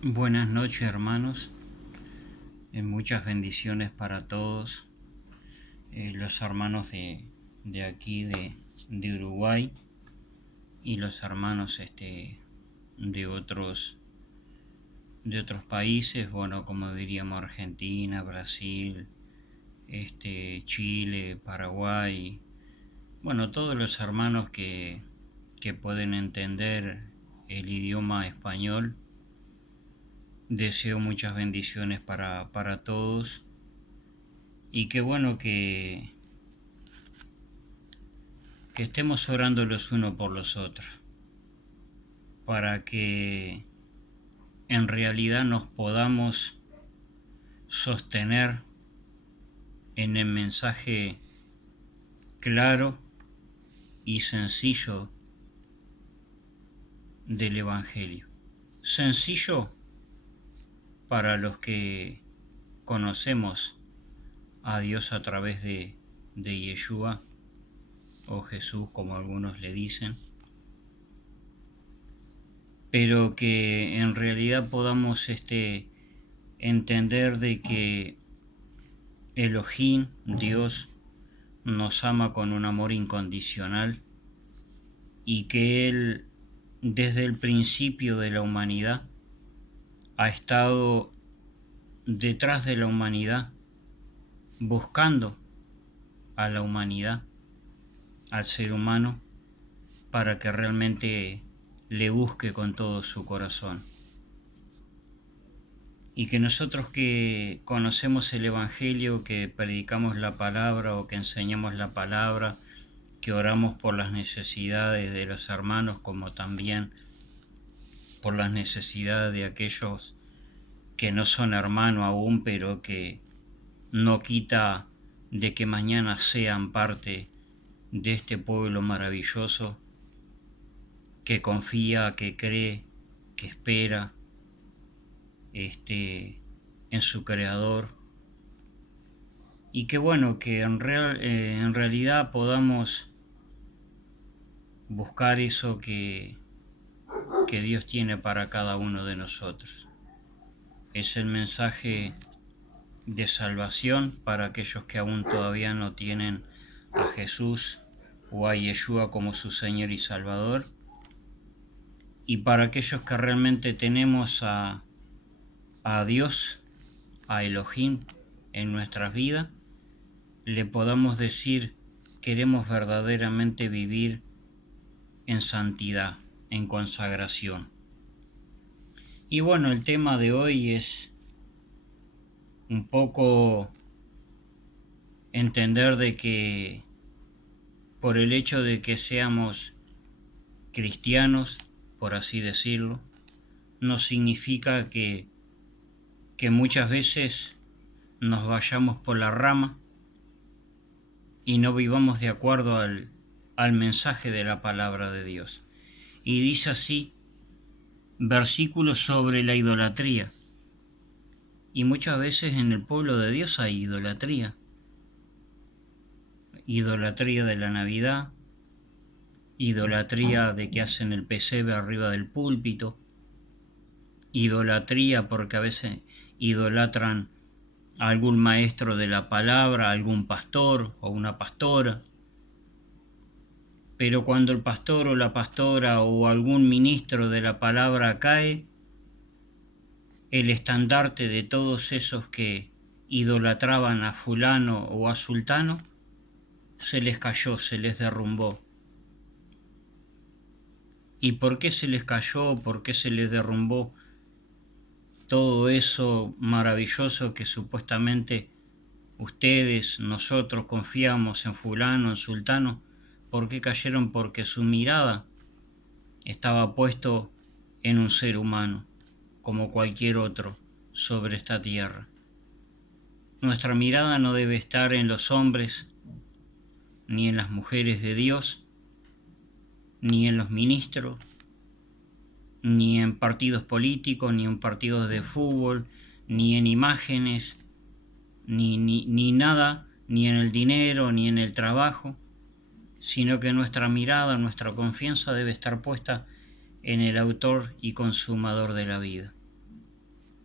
Buenas noches, hermanos. Muchas bendiciones para todos los hermanos de aquí de Uruguay y los hermanos de otros países, bueno, como diríamos Argentina, Brasil, Chile, Paraguay, bueno, todos los hermanos que pueden entender el idioma español. Deseo muchas bendiciones para todos y qué bueno que estemos orando los unos por los otros para que en realidad nos podamos sostener en el mensaje claro y sencillo del Evangelio. Sencillo para los que conocemos a Dios a través de Yeshua o Jesús, como algunos le dicen, pero que en realidad podamos entender de que Elohim, Dios, nos ama con un amor incondicional y que Él, desde el principio de la humanidad, ha estado detrás de la humanidad, buscando a la humanidad, al ser humano, para que realmente le busque con todo su corazón. Y que nosotros que conocemos el Evangelio, que predicamos la palabra o que enseñamos la palabra, que oramos por las necesidades de los hermanos, como también por las necesidades de aquellos que no son hermanos aún, pero que no quita de que mañana sean parte de este pueblo maravilloso, que confía, que cree, que espera en su Creador, y que bueno, que en realidad podamos buscar eso que Dios tiene para cada uno de nosotros. Es el mensaje de salvación para aquellos que aún todavía no tienen a Jesús o a Yeshua como su Señor y Salvador, y para aquellos que realmente tenemos a Dios, a Elohim en nuestras vidas, le podamos decir: queremos verdaderamente vivir en santidad, en consagración. Y bueno, el tema de hoy es un poco entender de que por el hecho de que seamos cristianos, por así decirlo, no significa que muchas veces nos vayamos por la rama y no vivamos de acuerdo al mensaje de la palabra de Dios. Y dice así, versículos sobre la idolatría. Y muchas veces en el pueblo de Dios hay idolatría. Idolatría de la Navidad, idolatría de que hacen el pesebre arriba del púlpito, idolatría porque a veces idolatran a algún maestro de la palabra, a algún pastor o una pastora. Pero cuando el pastor o la pastora o algún ministro de la palabra cae, el estandarte de todos esos que idolatraban a fulano o a sultano se les cayó, se les derrumbó. ¿Y por qué se les cayó? ¿Por qué se les derrumbó todo eso maravilloso que supuestamente ustedes, nosotros confiamos en fulano, en sultano? ¿Por qué cayeron? Porque su mirada estaba puesto en un ser humano, como cualquier otro, sobre esta tierra. Nuestra mirada no debe estar en los hombres, ni en las mujeres de Dios, ni en los ministros, ni en partidos políticos, ni en partidos de fútbol, ni en imágenes, ni nada, ni en el dinero, ni en el trabajo, sino que nuestra mirada, nuestra confianza debe estar puesta en el autor y consumador de la vida.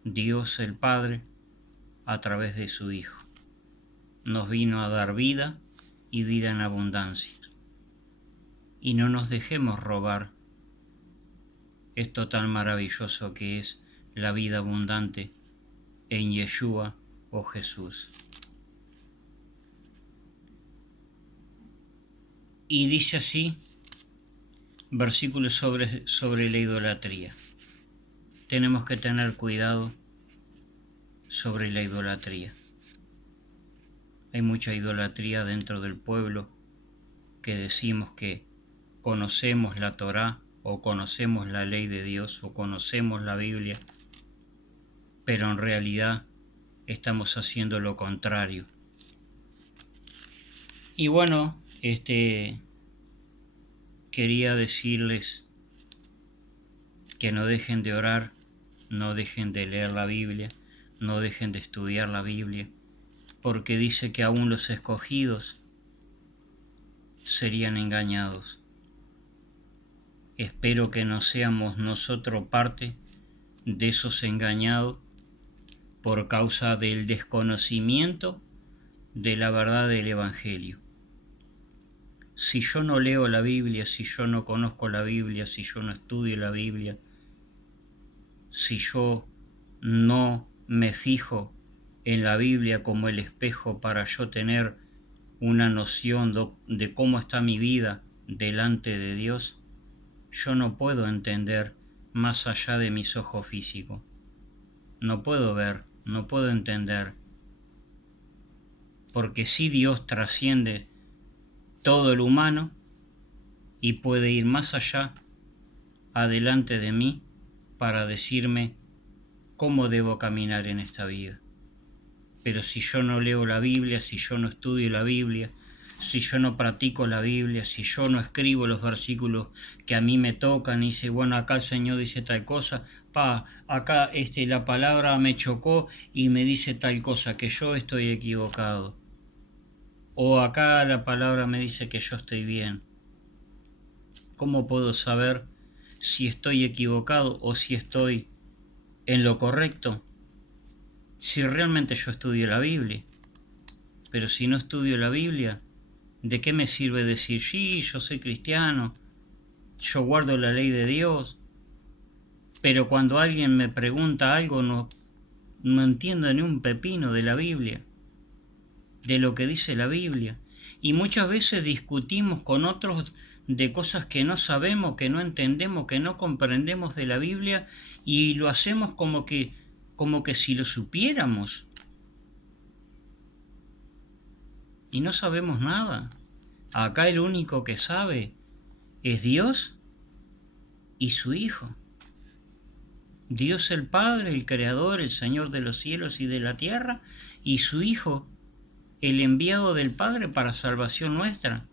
Dios el Padre a través de su Hijo. Nos vino a dar vida y vida en abundancia. Y no nos dejemos robar esto tan maravilloso que es la vida abundante en Yeshua o Jesús. Y dice así, versículos sobre la idolatría. Tenemos que tener cuidado sobre la idolatría. Hay mucha idolatría dentro del pueblo que decimos que conocemos la Torá o conocemos la ley de Dios o conocemos la Biblia, pero en realidad estamos haciendo lo contrario. Y bueno, quería decirles que no dejen de orar, no dejen de leer la Biblia, no dejen de estudiar la Biblia, porque dice que aún los escogidos serían engañados. Espero que no seamos nosotros parte de esos engañados por causa del desconocimiento de la verdad del Evangelio. Si yo no leo la Biblia, si yo no conozco la Biblia, si yo no estudio la Biblia, si yo no me fijo en la Biblia como el espejo para yo tener una noción de cómo está mi vida delante de Dios, yo no puedo entender más allá de mis ojos físicos. No puedo ver, no puedo entender. Porque sí, Dios trasciende todo lo humano y puede ir más allá, adelante de mí, para decirme cómo debo caminar en esta vida. Pero si yo no leo la Biblia, si yo no estudio la Biblia, si yo no practico la Biblia, si yo no escribo los versículos que a mí me tocan y dice, bueno, acá el Señor dice tal cosa, acá la palabra me chocó y me dice tal cosa, que yo estoy equivocado. O acá la palabra me dice que yo estoy bien. ¿Cómo puedo saber si estoy equivocado o si estoy en lo correcto? Si realmente yo estudio la Biblia. Pero si no estudio la Biblia, ¿de qué me sirve decir, sí, yo soy cristiano, yo guardo la ley de Dios? Pero cuando alguien me pregunta algo, no entiendo ni un pepino de la Biblia, de lo que dice la Biblia. Y muchas veces discutimos con otros de cosas que no sabemos, que no entendemos, que no comprendemos de la Biblia, y lo hacemos como que si lo supiéramos. Y no sabemos nada. Acá el único que sabe es Dios y su Hijo. Dios el Padre, el Creador, el Señor de los cielos y de la tierra, y su Hijo, el enviado del Padre para salvación nuestra,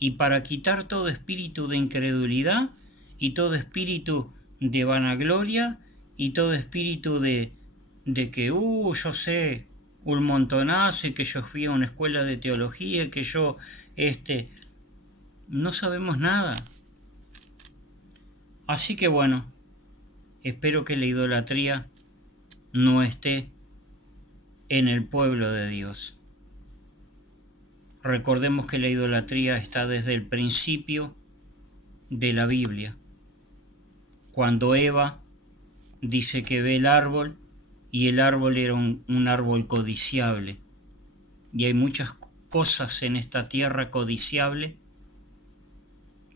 y para quitar todo espíritu de incredulidad, y todo espíritu de vanagloria, y todo espíritu de que, yo sé un montonazo, y que yo fui a una escuela de teología, que yo, no sabemos nada. Así que bueno, espero que la idolatría no esté en el pueblo de Dios. Recordemos que la idolatría está desde el principio de la Biblia. Cuando Eva dice que ve el árbol y el árbol era un árbol codiciable. Y hay muchas cosas en esta tierra codiciable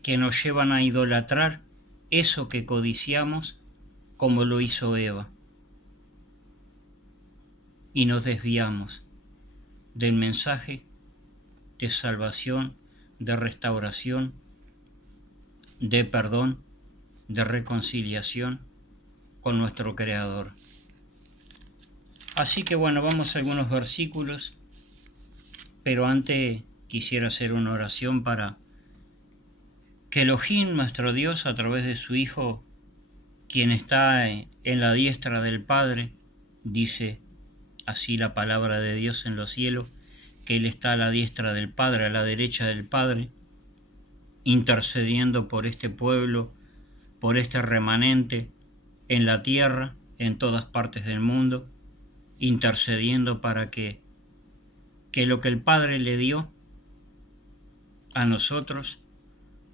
que nos llevan a idolatrar eso que codiciamos, como lo hizo Eva. Y nos desviamos del mensaje de salvación, de restauración, de perdón, de reconciliación con nuestro Creador. Así que bueno, vamos a algunos versículos, pero antes quisiera hacer una oración para que Elohim, nuestro Dios, a través de su Hijo, quien está en la diestra del Padre, dice así la palabra de Dios en los cielos, que Él está a la diestra del Padre, a la derecha del Padre, intercediendo por este pueblo, por este remanente en la tierra, en todas partes del mundo, intercediendo para que lo que el Padre le dio a nosotros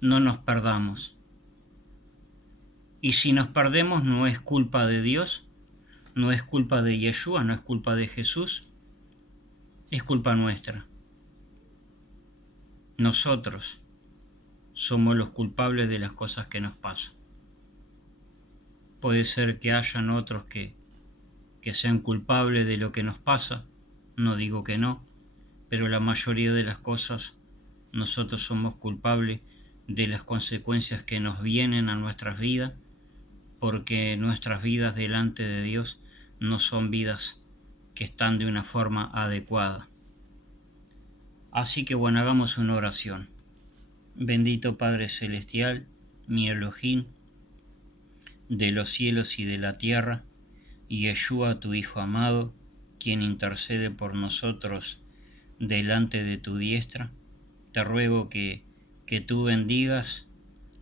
no nos perdamos. Y si nos perdemos no es culpa de Dios, no es culpa de Yeshua, no es culpa de Jesús, es culpa nuestra. Nosotros somos los culpables de las cosas que nos pasan. Puede ser que hayan otros que sean culpables de lo que nos pasa, no digo que no, pero la mayoría de las cosas nosotros somos culpables de las consecuencias que nos vienen a nuestras vidas, porque nuestras vidas delante de Dios no son vidas que están de una forma adecuada. Así que bueno, hagamos una oración. Bendito Padre Celestial, mi Elohim, de los cielos y de la tierra, y Yeshua, tu Hijo amado, quien intercede por nosotros delante de tu diestra, te ruego que tú bendigas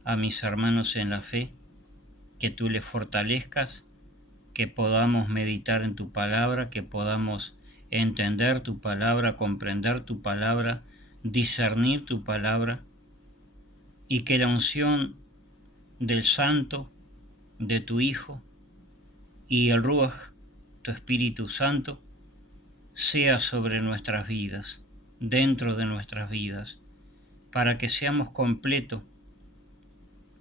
a mis hermanos en la fe, que tú les fortalezcas, que podamos meditar en tu palabra, que podamos entender tu palabra, comprender tu palabra, discernir tu palabra, y que la unción del Santo, de tu Hijo, y el Ruach, tu Espíritu Santo, sea sobre nuestras vidas, dentro de nuestras vidas, para que seamos completos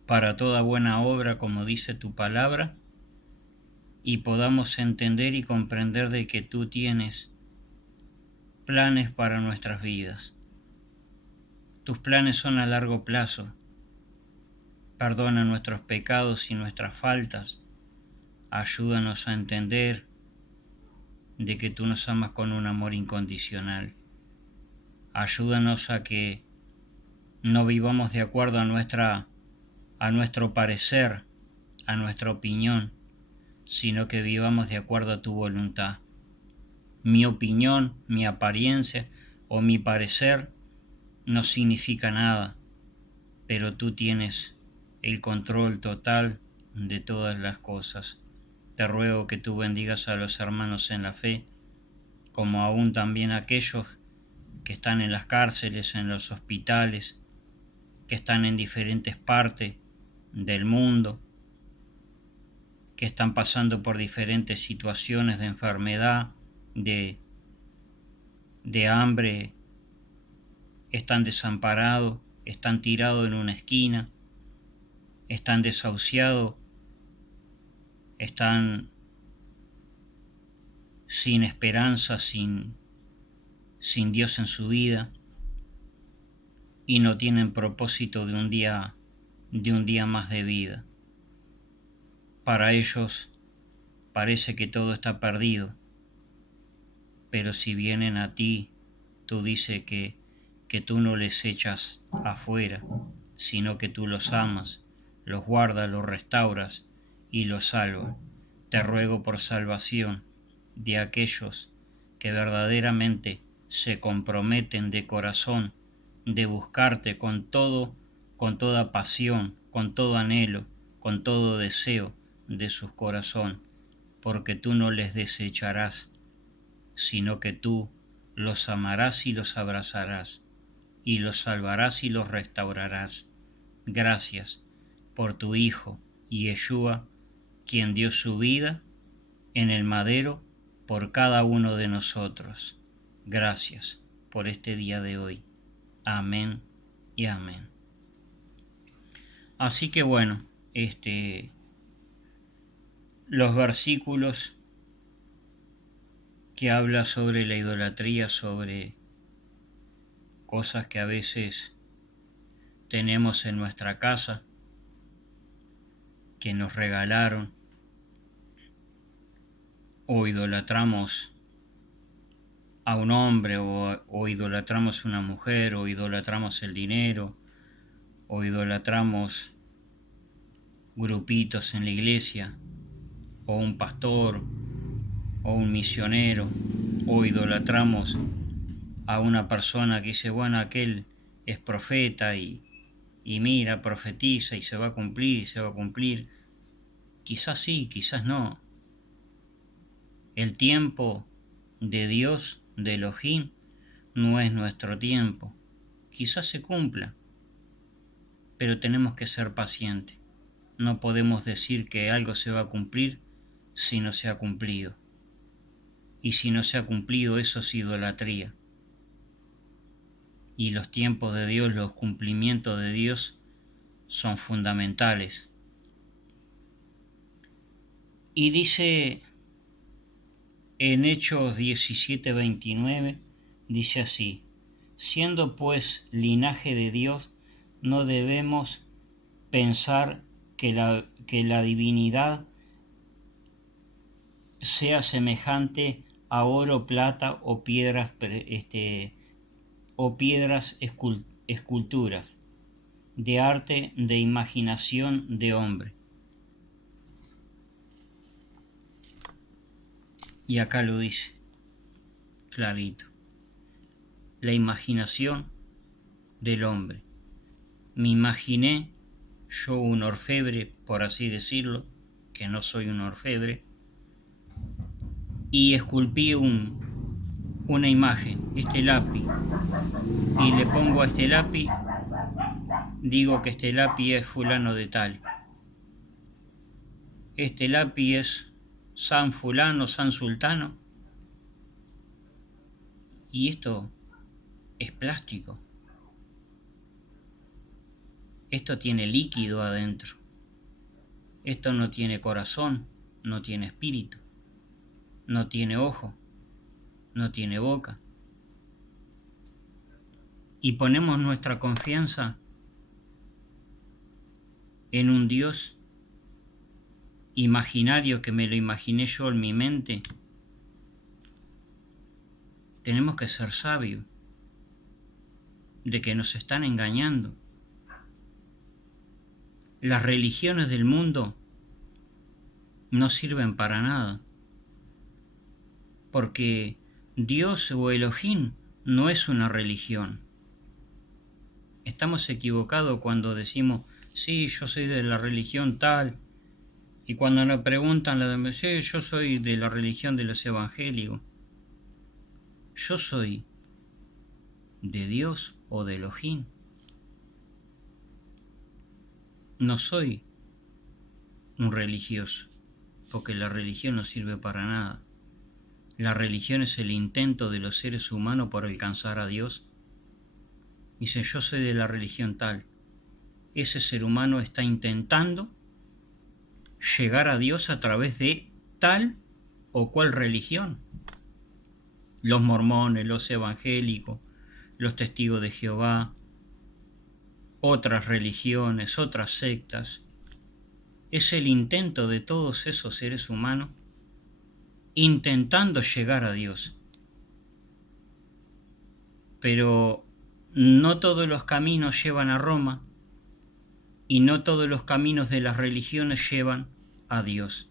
para toda buena obra, como dice tu palabra, y podamos entender y comprender de que tú tienes planes para nuestras vidas. Tus planes son a largo plazo. Perdona nuestros pecados y nuestras faltas. Ayúdanos a entender de que tú nos amas con un amor incondicional. Ayúdanos a que no vivamos de acuerdo a nuestro parecer, a nuestra opinión, sino que vivamos de acuerdo a tu voluntad. Mi opinión, mi apariencia o mi parecer no significa nada, pero tú tienes el control total de todas las cosas. Te ruego que tú bendigas a los hermanos en la fe, como aún también a aquellos que están en las cárceles, en los hospitales, que están en diferentes partes del mundo, que están pasando por diferentes situaciones de enfermedad, de hambre, están desamparados, están tirados en una esquina, están desahuciados, están sin esperanza, sin Dios en su vida, y no tienen propósito de un día más de vida. Para ellos parece que todo está perdido, pero si vienen a ti, tú dices que tú no les echas afuera, sino que tú los amas, los guardas, los restauras y los salvas. Te ruego por salvación de aquellos que verdaderamente se comprometen de corazón de buscarte con toda pasión, con todo anhelo, con todo deseo de su corazón, porque tú no les desecharás, sino que tú los amarás y los abrazarás, y los salvarás y los restaurarás. Gracias por tu Hijo, Yeshua, quien dio su vida en el madero por cada uno de nosotros. Gracias por este día de hoy. Amén y amén. Así que bueno, los versículos que habla sobre la idolatría, sobre cosas que a veces tenemos en nuestra casa, que nos regalaron, o idolatramos a un hombre, o idolatramos a una mujer, o idolatramos el dinero, o idolatramos grupitos en la iglesia, o un pastor, o un misionero, o idolatramos a una persona que dice, bueno, aquel es profeta y mira, profetiza y se va a cumplir y se va a cumplir. Quizás sí, quizás no, El tiempo de Dios, de Elohim, no es nuestro tiempo. Quizás se cumpla, pero tenemos que ser pacientes. No podemos decir que algo se va a cumplir si no se ha cumplido. Y si no se ha cumplido, eso es idolatría. Y los tiempos de Dios, los cumplimientos de Dios son fundamentales. Y dice en Hechos 17:29, dice así: siendo pues linaje de Dios, no debemos pensar que la divinidad sea semejante a oro, plata o piedras, esculturas de arte, de imaginación de hombre. Y acá lo dice clarito: la imaginación del hombre. Me imaginé yo un orfebre, por así decirlo, que no soy un orfebre, y esculpí una imagen, este lápiz, y le pongo a este lápiz, digo que este lápiz es fulano de tal, este lápiz es San fulano, San sultano, y esto es plástico, esto tiene líquido adentro, esto no tiene corazón, no tiene espíritu, no tiene ojo, no tiene boca. Y ponemos nuestra confianza en un Dios imaginario que me lo imaginé yo en mi mente. Tenemos que ser sabios de que nos están engañando. Las religiones del mundo no sirven para nada, porque Dios o Elohim no es una religión. Estamos equivocados cuando decimos, sí, yo soy de la religión tal, y cuando nos preguntan, sí, yo soy de la religión de los evangélicos. Yo soy de Dios o de Elohim. No soy un religioso, porque la religión no sirve para nada. La religión es el intento de los seres humanos por alcanzar a Dios. Dice, yo soy de la religión tal. Ese ser humano está intentando llegar a Dios a través de tal o cual religión. Los mormones, los evangélicos, los testigos de Jehová, otras religiones, otras sectas. Es el intento de todos esos seres humanos intentando llegar a Dios. Pero no todos los caminos llevan a Roma y no todos los caminos de las religiones llevan a Dios.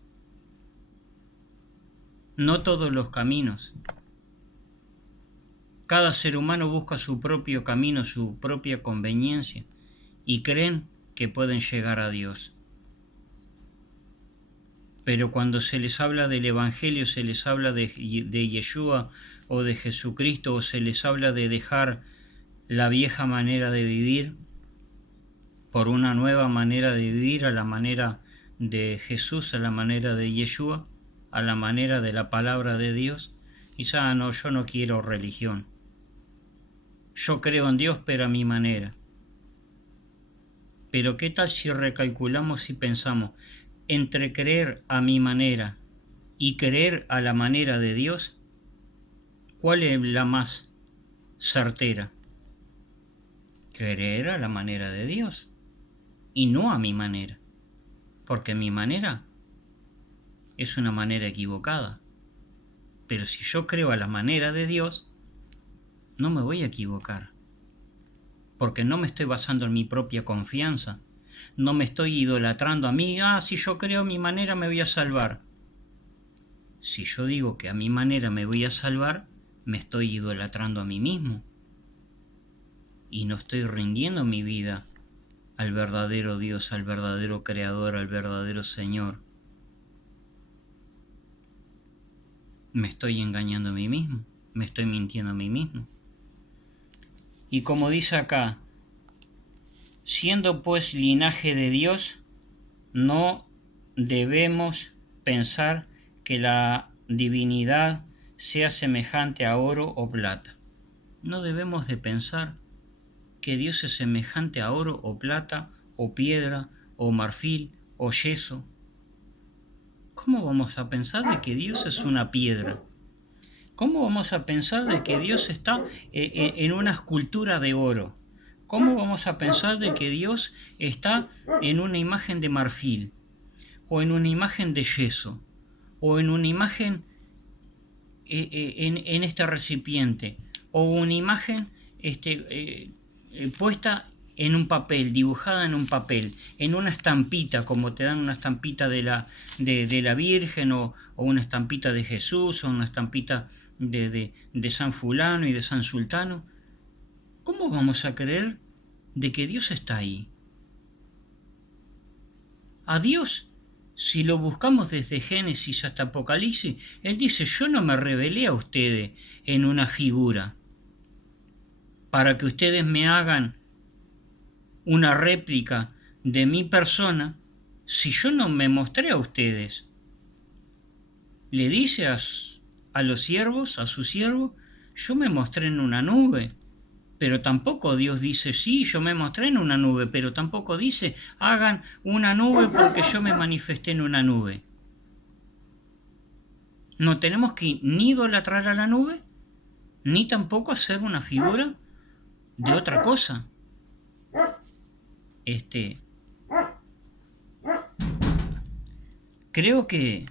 No todos los caminos. Cada ser humano busca su propio camino, su propia conveniencia, y creen que pueden llegar a Dios. Pero cuando se les habla del Evangelio, se les habla de Yeshua o de Jesucristo, o se les habla de dejar la vieja manera de vivir por una nueva manera de vivir, a la manera de Jesús, a la manera de Yeshua, a la manera de la palabra de Dios, quizá no, yo no quiero religión. Yo creo en Dios, pero a mi manera. Pero ¿qué tal si recalculamos y pensamos entre creer a mi manera y creer a la manera de Dios? ¿Cuál es la más certera? Creer a la manera de Dios y no a mi manera, porque mi manera es una manera equivocada. Pero si yo creo a la manera de Dios, no me voy a equivocar, porque no me estoy basando en mi propia confianza, no me estoy idolatrando a mí, si yo creo a mi manera me voy a salvar. Si yo digo que a mi manera me voy a salvar, me estoy idolatrando a mí mismo y no estoy rindiendo mi vida al verdadero Dios, al verdadero Creador, al verdadero Señor. Me estoy engañando a mí mismo, me estoy mintiendo a mí mismo. Y como dice acá, siendo pues linaje de Dios, no debemos pensar que la divinidad sea semejante a oro o plata. No debemos de pensar que Dios es semejante a oro o plata o piedra o marfil o yeso. ¿Cómo vamos a pensar de que Dios es una piedra? ¿Cómo vamos a pensar de que Dios está en una escultura de oro? ¿Cómo vamos a pensar de que Dios está en una imagen de marfil? ¿O en una imagen de yeso? ¿O en una imagen en este recipiente? ¿O una imagen puesta en un papel, dibujada en un papel, en una estampita, como te dan una estampita de la Virgen, o una estampita de Jesús, o una estampita de San Fulano y de San Sultano? ¿Cómo vamos a creer de que Dios está ahí? A Dios, si lo buscamos desde Génesis hasta Apocalipsis, Él dice, yo no me revelé a ustedes en una figura para que ustedes me hagan una réplica de mi persona si yo no me mostré a ustedes. Le dice a los siervos, a su siervo, yo me mostré en una nube. Pero tampoco Dios dice, sí, yo me mostré en una nube, pero tampoco dice, hagan una nube porque yo me manifesté en una nube. No tenemos que ni idolatrar a la nube, ni tampoco hacer una figura de otra cosa. Creo que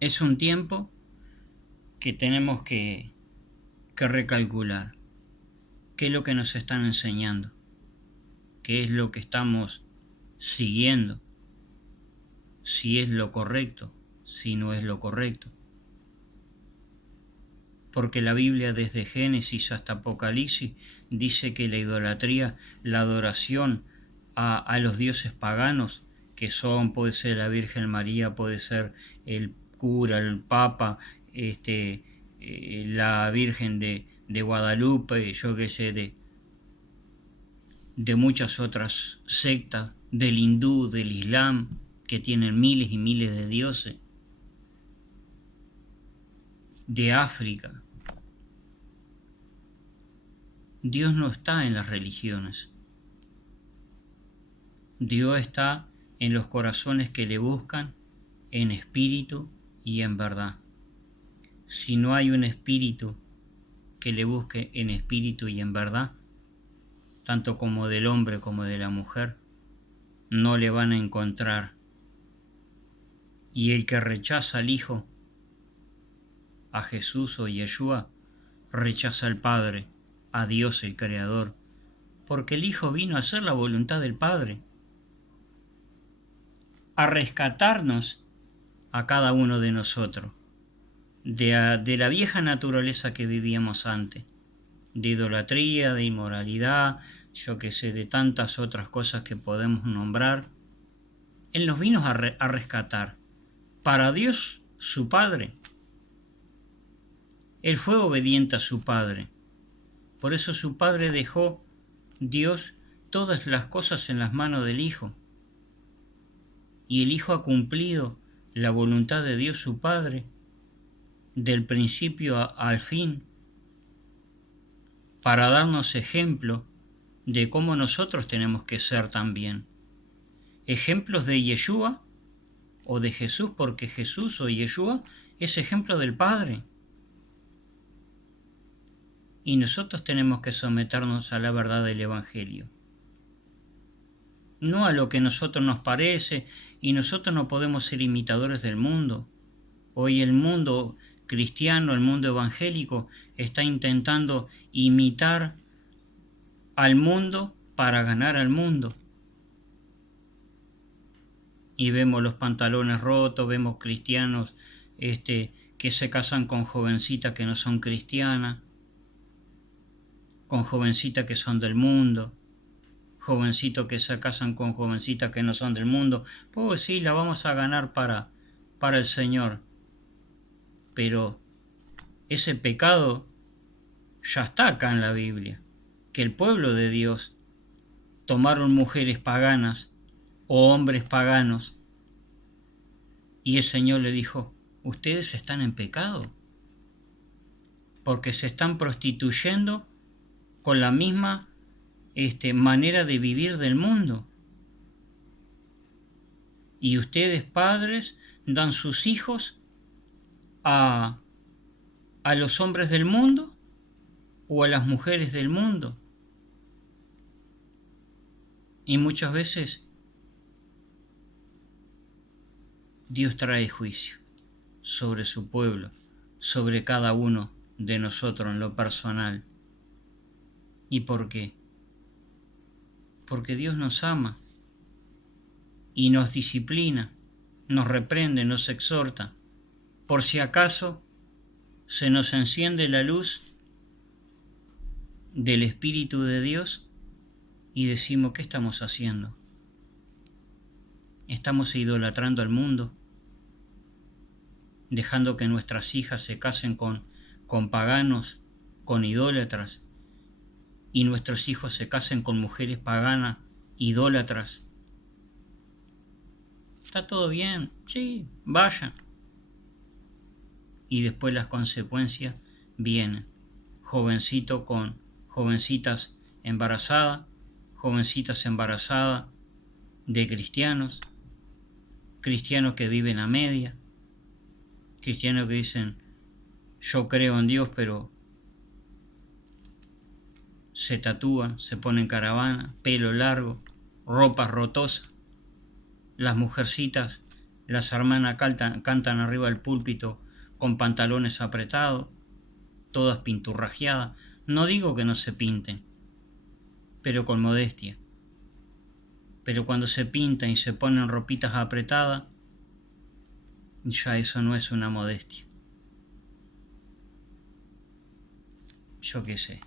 es un tiempo que tenemos que recalcular qué es lo que nos están enseñando, qué es lo que estamos siguiendo, si es lo correcto, si no es lo correcto. Porque la Biblia desde Génesis hasta Apocalipsis dice que la idolatría, la adoración a los dioses paganos, que son, puede ser la Virgen María, puede ser el cura, el Papa, la Virgen de Guadalupe, yo qué sé, de muchas otras sectas, del hindú, del islam, que tienen miles y miles de dioses, de África. Dios no está en las religiones. Dios está en los corazones que le buscan en espíritu y en verdad. Si no hay un espíritu que le busque en espíritu y en verdad, tanto como del hombre como de la mujer, no le van a encontrar. Y el que rechaza al Hijo, a Jesús o Yeshua, rechaza al Padre, a Dios el Creador, porque el Hijo vino a hacer la voluntad del Padre, a rescatarnos a cada uno de nosotros, de la vieja naturaleza que vivíamos antes, de idolatría, de inmoralidad, yo que sé, de tantas otras cosas que podemos nombrar. Él nos vino a rescatar. Para Dios, su Padre, Él fue obediente a su Padre. Por eso su Padre dejó, Dios, todas las cosas en las manos del Hijo. Y el Hijo ha cumplido la voluntad de Dios su Padre, del principio al fin, para darnos ejemplo de cómo nosotros tenemos que ser también. Ejemplos de Yeshua o de Jesús, porque Jesús o Yeshua es ejemplo del Padre. Y nosotros tenemos que someternos a la verdad del Evangelio. No a lo que a nosotros nos parece, y nosotros no podemos ser imitadores del mundo. Hoy el mundo cristiano, el mundo evangélico, está intentando imitar al mundo para ganar al mundo. Y vemos los pantalones rotos, vemos cristianos que se casan con jovencitas que no son cristianas, con jovencitas que son del mundo, jovencitos que se casan con jovencitas que no son del mundo. Pues sí, la vamos a ganar para el Señor. pero ese pecado ya está acá en la Biblia, que el pueblo de Dios tomaron mujeres paganas o hombres paganos y el Señor le dijo, ustedes están en pecado porque se están prostituyendo con la misma manera de vivir del mundo. Y ustedes, padres, dan sus hijos a los hombres del mundo o a las mujeres del mundo. Y muchas veces Dios trae juicio sobre su pueblo, sobre cada uno de nosotros en lo personal. ¿Y por qué? Porque Dios nos ama y nos disciplina, nos reprende, nos exhorta, por si acaso se nos enciende la luz del Espíritu de Dios y decimos, ¿qué estamos haciendo? Estamos idolatrando al mundo, dejando que nuestras hijas se casen con paganos, con idólatras, y nuestros hijos se casen con mujeres paganas, idólatras. ¿Está todo bien? Sí, vayan. Y después las consecuencias vienen. Jovencito con jovencitas embarazadas de cristianos que viven a media, cristianos que dicen, yo creo en Dios, pero se tatúan, se ponen caravana, pelo largo, ropa rotosa. Las mujercitas, las hermanas cantan arriba del púlpito con pantalones apretados, todas pinturrajeadas. No digo que no se pinten, pero con modestia. Pero cuando se pintan y se ponen ropitas apretadas, ya eso no es una modestia. Yo qué sé.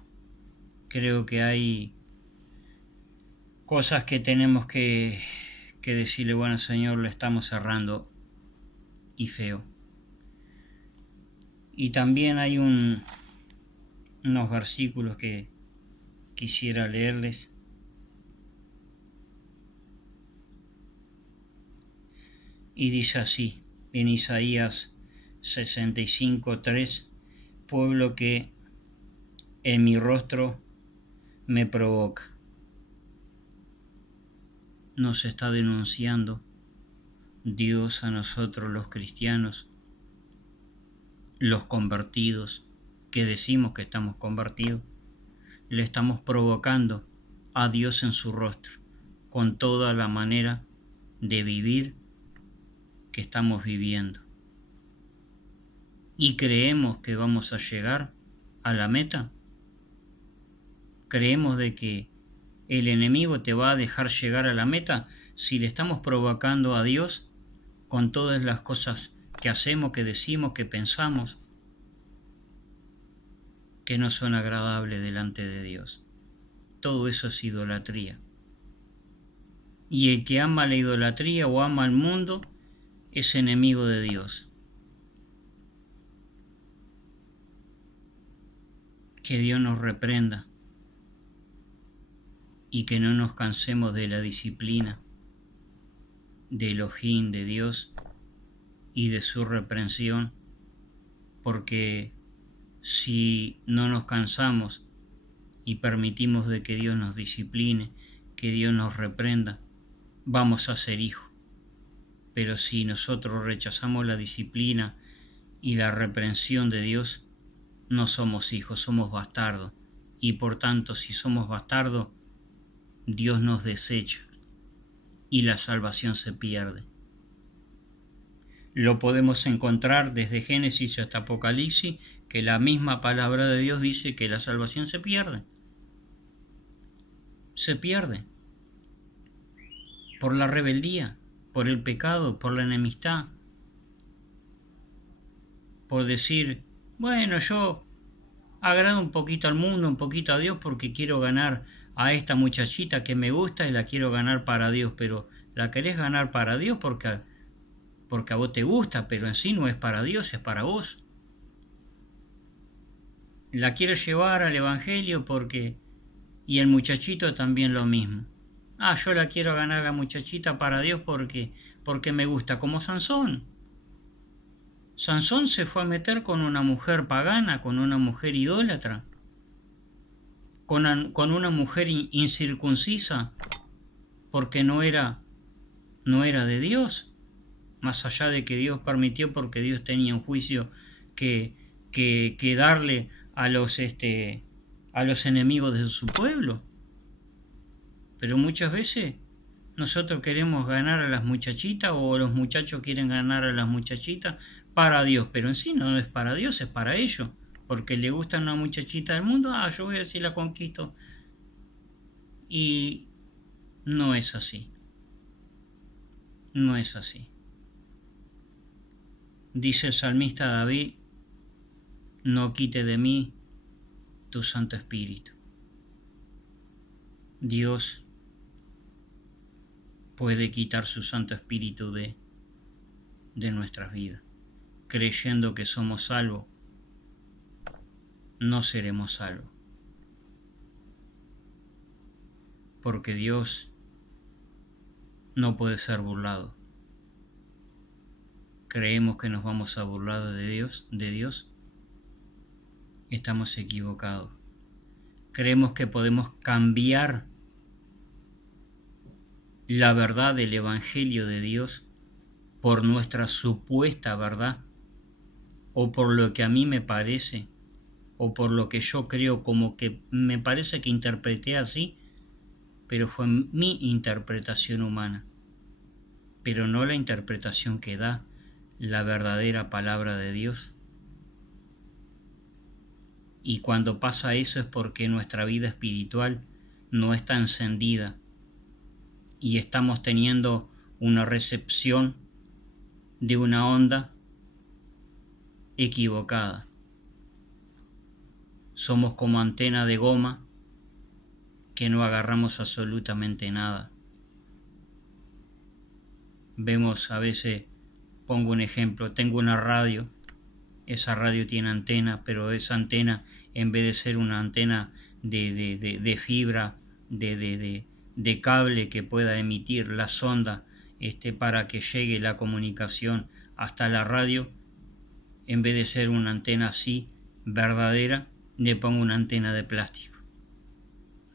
Creo que hay cosas que tenemos que decirle, bueno, Señor, le estamos errando y feo. Y también hay unos versículos que quisiera leerles. Y dice así, en Isaías 65:3, pueblo que en mi rostro me provoca. Nos está denunciando Dios a nosotros los cristianos, los convertidos, que decimos que estamos convertidos, le estamos provocando a Dios en su rostro, con toda la manera de vivir que estamos viviendo. ¿Y creemos que vamos a llegar a la meta? ¿Creemos de que el enemigo te va a dejar llegar a la meta si le estamos provocando a Dios con todas las cosas que hacemos, que decimos, que pensamos, que no son agradables delante de Dios? Todo eso es idolatría. Y el que ama la idolatría o ama al mundo es enemigo de Dios. Que Dios nos reprenda y que no nos cansemos de la disciplina de Elohim, de Dios, y de su reprensión, porque si no nos cansamos y permitimos de que Dios nos discipline, que Dios nos reprenda, vamos a ser hijos. Pero si nosotros rechazamos la disciplina y la reprensión de Dios, no somos hijos, somos bastardos. Y por tanto, si somos bastardos, Dios nos desecha y la salvación se pierde. Lo podemos encontrar desde Génesis hasta Apocalipsis, que la misma palabra de Dios dice que la salvación se pierde. Se pierde por la rebeldía, por el pecado, por la enemistad, por decir, bueno, yo agrado un poquito al mundo, un poquito a Dios porque quiero ganar a esta muchachita que me gusta y la quiero ganar para Dios, pero la querés ganar para Dios porque a vos te gusta, pero en sí no es para Dios, es para vos. la quiero llevar al Evangelio porque... Y el muchachito también lo mismo. Ah, yo la quiero ganar a la muchachita para Dios porque me gusta, como Sansón. Sansón se fue a meter con una mujer pagana, con una mujer idólatra, con una mujer incircuncisa, porque no era de Dios, más allá de que Dios permitió porque Dios tenía un juicio que darle a a los enemigos de su pueblo. Pero muchas veces nosotros queremos ganar a las muchachitas o los muchachos quieren ganar a las muchachitas para Dios, pero en sí no es para Dios, es para ellos, porque le gusta una muchachita del mundo, ah, yo voy a ver si la conquisto. Y no es así, no es así. Dice el salmista David, no quite de mí tu Santo Espíritu. Dios puede quitar su Santo Espíritu de nuestras vidas. Creyendo que somos salvos, no seremos salvos. Porque Dios no puede ser burlado. Creemos que nos vamos a burlar de Dios, estamos equivocados. Creemos que podemos cambiar la verdad del Evangelio de Dios por nuestra supuesta verdad, o por lo que a mí me parece, o por lo que yo creo, como que me parece que interpreté así, pero fue mi interpretación humana, pero no la interpretación que da la verdadera palabra de Dios. Y cuando pasa eso es porque nuestra vida espiritual no está encendida y estamos teniendo una recepción de una onda equivocada. Somos como antena de goma que no agarramos absolutamente nada. Vemos a veces, pongo un ejemplo, tengo una radio, esa radio tiene antena, pero esa antena, en vez de ser una antena de fibra, de cable que pueda emitir la sonda para que llegue la comunicación hasta la radio, en vez de ser una antena así, verdadera, le pongo una antena de plástico.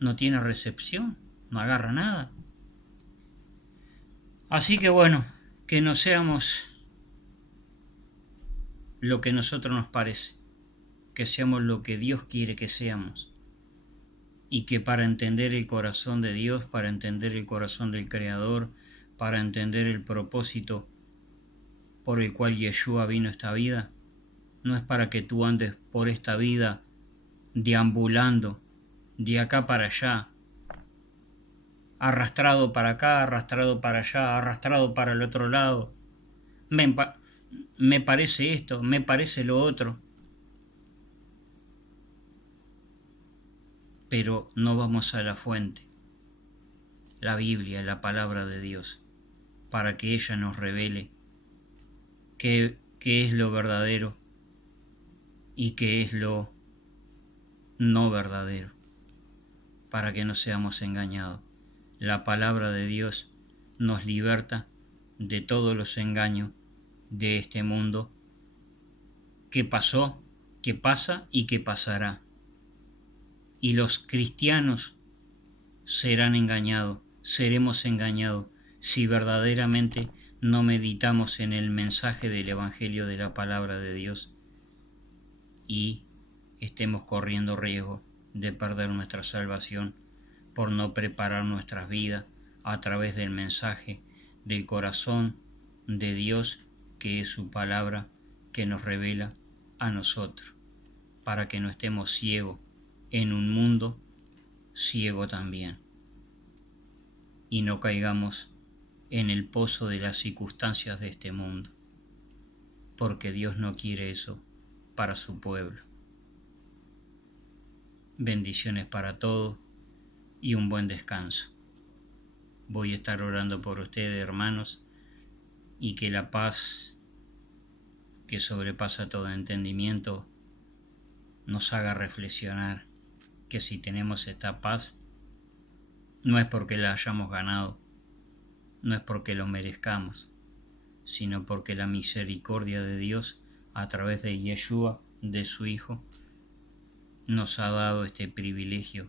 No tiene recepción, no agarra nada. Así que bueno, que no seamos lo que a nosotros nos parece, que seamos lo que Dios quiere que seamos. Y que para entender el corazón de Dios, para entender el corazón del Creador, para entender el propósito por el cual Yeshua vino a esta vida, no es para que tú andes por esta vida deambulando de acá para allá, arrastrado para acá, arrastrado para allá, arrastrado para el otro lado. Me parece esto, me parece lo otro. Pero no vamos a la fuente, la Biblia, la palabra de Dios, para que ella nos revele qué es lo verdadero y qué es lo no verdadero, para que no seamos engañados. La palabra de Dios nos liberta de todos los engaños de este mundo que pasó, que pasa y que pasará. Y los cristianos serán engañados, seremos engañados si verdaderamente no meditamos en el mensaje del Evangelio de la palabra de Dios y estemos corriendo riesgo de perder nuestra salvación por no preparar nuestras vidas a través del mensaje del corazón de Dios, que es su palabra que nos revela a nosotros, para que no estemos ciegos en un mundo ciego también y no caigamos en el pozo de las circunstancias de este mundo, porque Dios no quiere eso para su pueblo. Bendiciones para todos y un buen descanso. Voy a estar orando por ustedes, hermanos, y que la paz que sobrepasa todo entendimiento nos haga reflexionar que si tenemos esta paz, no es porque la hayamos ganado, no es porque lo merezcamos, sino porque la misericordia de Dios, a través de Yeshua, de su Hijo, nos ha dado este privilegio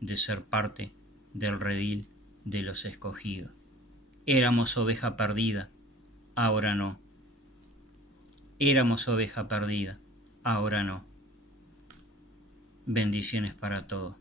de ser parte del redil de los escogidos. Éramos oveja perdida, ahora no. Éramos oveja perdida, ahora no. Bendiciones para todos.